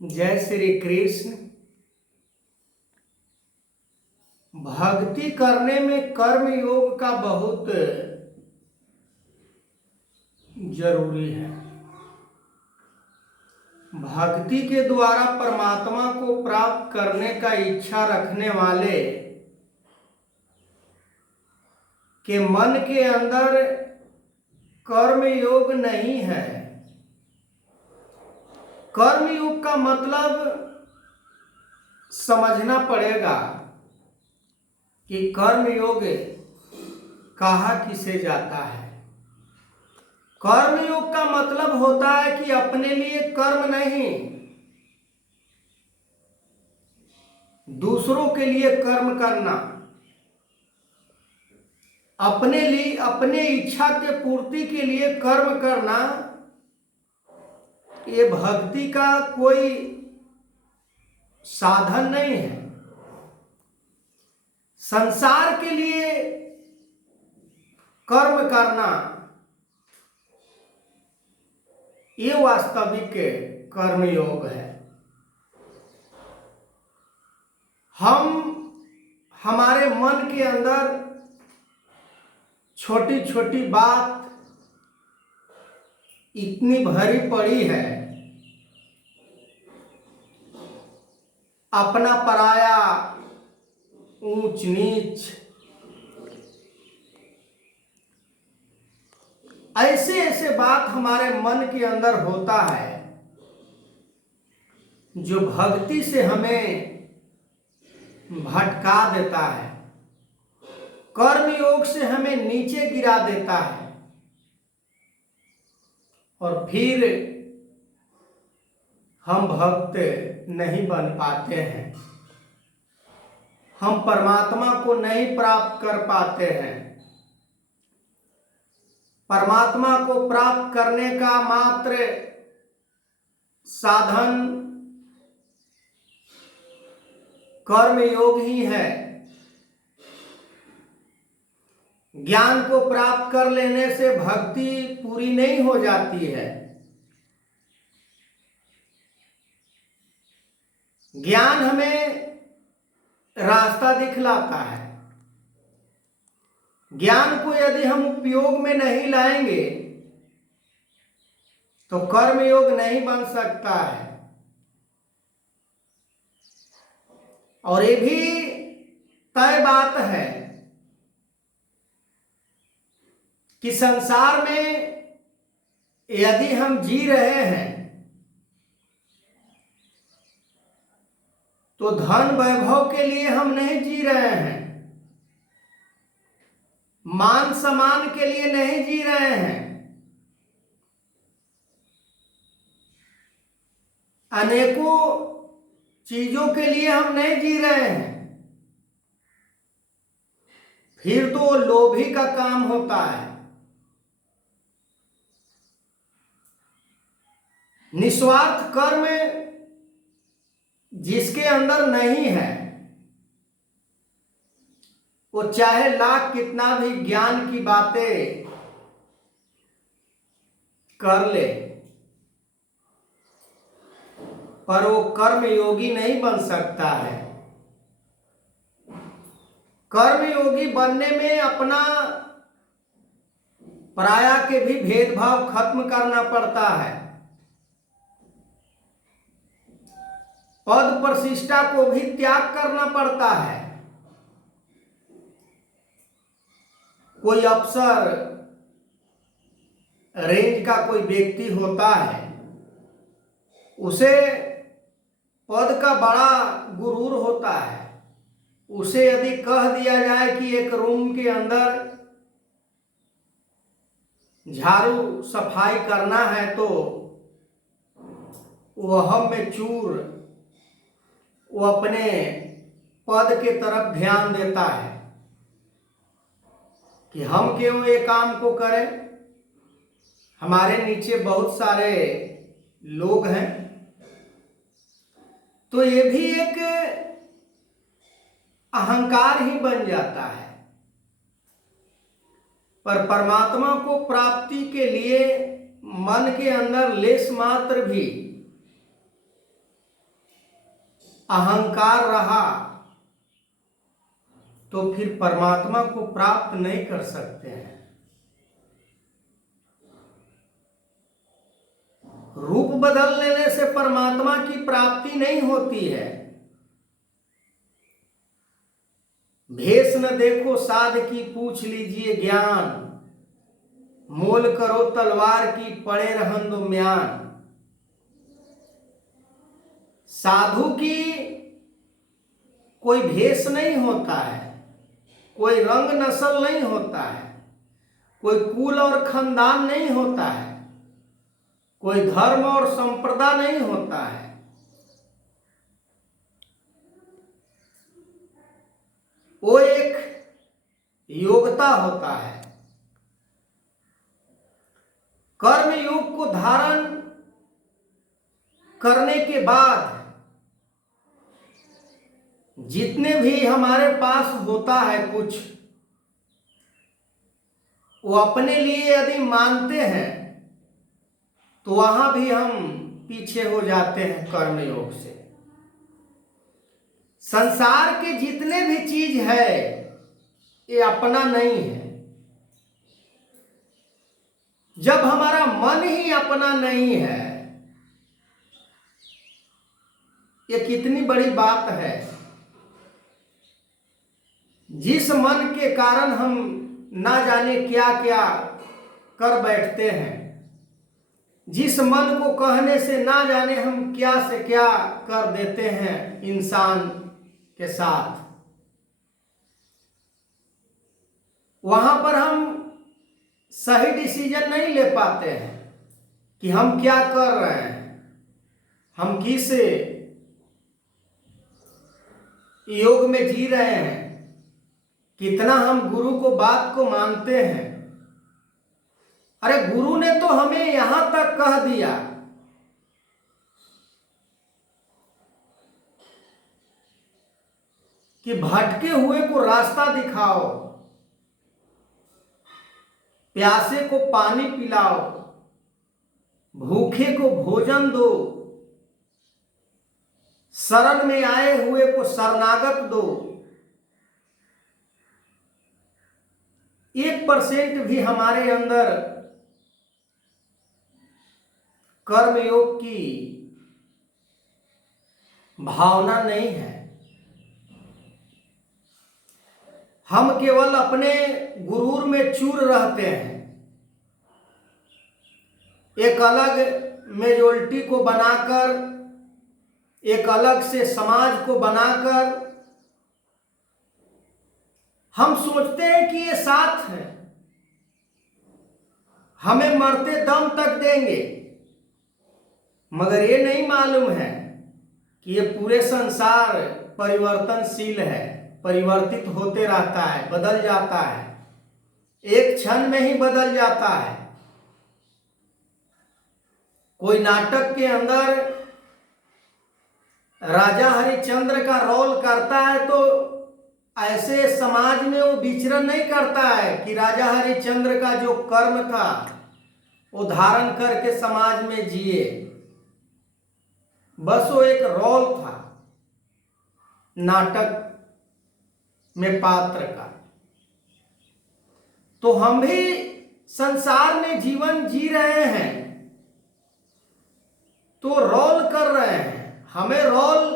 जय श्री कृष्ण। भक्ति करने में कर्म योग का बहुत जरूरी है। भक्ति के द्वारा परमात्मा को प्राप्त करने का इच्छा रखने वाले के मन के अंदर कर्म योग नहीं है। कर्म योग का मतलब समझना पड़ेगा कि कर्म योग कहा किसे जाता है। कर्म योग का मतलब होता है कि अपने लिए कर्म नहीं, दूसरों के लिए कर्म करना, अपने लिए अपने इच्छा के पूर्ति के लिए कर्म करना। ये भक्ति का कोई साधन नहीं है। संसार के लिए कर्म करना ये वास्तविक कर्मयोग है। हम हमारे मन के अंदर छोटी छोटी बात इतनी भरी पड़ी है, अपना पराया, ऊंच नीच, ऐसे ऐसे बात हमारे मन के अंदर होता है जो भक्ति से हमें भटका देता है, कर्म योग से हमें नीचे गिरा देता है और फिर हम भक्त नहीं बन पाते हैं, हम परमात्मा को नहीं प्राप्त कर पाते हैं। परमात्मा को प्राप्त करने का मात्र साधन कर्म योग ही है। ज्ञान को प्राप्त कर लेने से भक्ति पूरी नहीं हो जाती है। ज्ञान हमें रास्ता दिखलाता है। ज्ञान को यदि हम उपयोग में नहीं लाएंगे तो कर्म योग नहीं बन सकता है। और ये भी तय बात है कि संसार में यदि हम जी रहे हैं तो धन वैभव के लिए हम नहीं जी रहे हैं, मान सम्मान के लिए नहीं जी रहे हैं, अनेकों चीजों के लिए हम नहीं जी रहे हैं। फिर तो लोभी का काम होता है। निस्वार्थ कर्म जिसके अंदर नहीं है वो चाहे लाख कितना भी ज्ञान की बातें कर ले पर वो कर्म योगी नहीं बन सकता है। कर्म योगी बनने में अपना पराया के भी भेदभाव खत्म करना पड़ता है, पद प्रतिष्ठा को भी त्याग करना पड़ता है। कोई अफसर रेंज का कोई व्यक्ति होता है, उसे पद का बड़ा गुरूर होता है। उसे यदि कह दिया जाए कि एक रूम के अंदर झाड़ू सफाई करना है तो वह में चूर वो अपने पद के तरफ ध्यान देता है कि हम क्यों ये काम को करें, हमारे नीचे बहुत सारे लोग हैं। तो ये भी एक अहंकार ही बन जाता है। पर परमात्मा को प्राप्ति के लिए मन के अंदर लेश मात्र भी अहंकार रहा तो फिर परमात्मा को प्राप्त नहीं कर सकते हैं। रूप बदल लेने से परमात्मा की प्राप्ति नहीं होती है। भेष न देखो साध की पूछ लीजिए ज्ञान, मोल करो तलवार की पड़े रहन दो म्यान। साधु की कोई भेष नहीं होता है, कोई रंग नस्ल नहीं होता है, कोई कुल और खानदान नहीं होता है, कोई धर्म और संप्रदाय नहीं होता है। वो एक योग्यता होता है। कर्म योग को धारण करने के बाद जितने भी हमारे पास होता है कुछ, वो अपने लिए यदि मानते हैं तो वहां भी हम पीछे हो जाते हैं कर्म योग से। संसार के जितने भी चीज है ये अपना नहीं है। जब हमारा मन ही अपना नहीं है, ये कितनी बड़ी बात है। जिस मन के कारण हम ना जाने क्या क्या कर बैठते हैं, जिस मन को कहने से ना जाने हम क्या से क्या कर देते हैं इंसान के साथ, वहां पर हम सही डिसीजन नहीं ले पाते हैं कि हम क्या कर रहे हैं, हम किस योग में जी रहे हैं, कितना हम गुरु को बात को मानते हैं। अरे गुरु ने तो हमें यहां तक कह दिया कि भटके हुए को रास्ता दिखाओ, प्यासे को पानी पिलाओ, भूखे को भोजन दो, शरण में आए हुए को शरणागत दो। 1% भी हमारे अंदर कर्मयोग की भावना नहीं है। हम केवल अपने गुरूर में चूर रहते हैं। एक अलग मेजॉरिटी को बनाकर, एक अलग से समाज को बनाकर हम सोचते हैं कि ये साथ है, हमें मरते दम तक देंगे। मगर ये नहीं मालूम है कि ये पूरे संसार परिवर्तनशील है, परिवर्तित होते रहता है, बदल जाता है, एक क्षण में ही बदल जाता है। कोई नाटक के अंदर राजा हरिश्चंद्र का रोल करता है तो ऐसे समाज में वो विचरण नहीं करता है कि राजा हरिश्चंद्र का जो कर्म था वो धारण करके समाज में जिए। बस वो एक रोल था नाटक में पात्र का। तो हम भी संसार में जीवन जी रहे हैं तो रोल कर रहे हैं। हमें रोल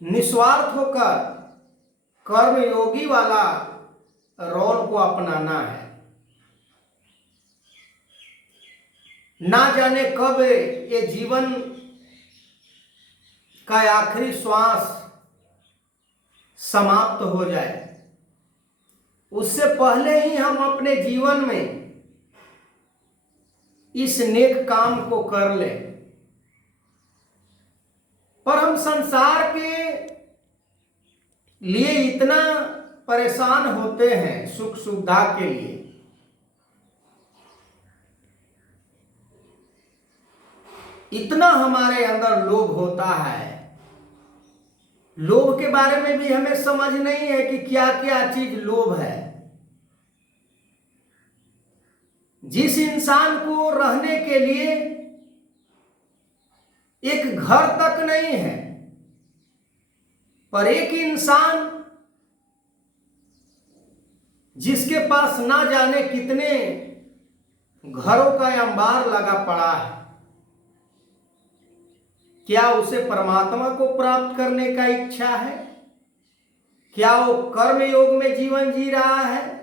निस्वार्थ होकर कर्मयोगी वाला रोल को अपनाना है। ना जाने कब ये जीवन का आखिरी श्वास समाप्त हो जाए, उससे पहले ही हम अपने जीवन में इस नेक काम को कर ले। पर हम संसार के लिए इतना परेशान होते हैं सुख सुविधा के लिए, इतना हमारे अंदर लोभ होता है। लोभ के बारे में भी हमें समझ नहीं है कि क्या क्या चीज लोभ है। जिस इंसान को रहने के लिए एक घर तक नहीं है, पर एक इंसान जिसके पास ना जाने कितने घरों का अंबार लगा पड़ा है, क्या उसे परमात्मा को प्राप्त करने का इच्छा है? क्या वो कर्म योग में जीवन जी रहा है?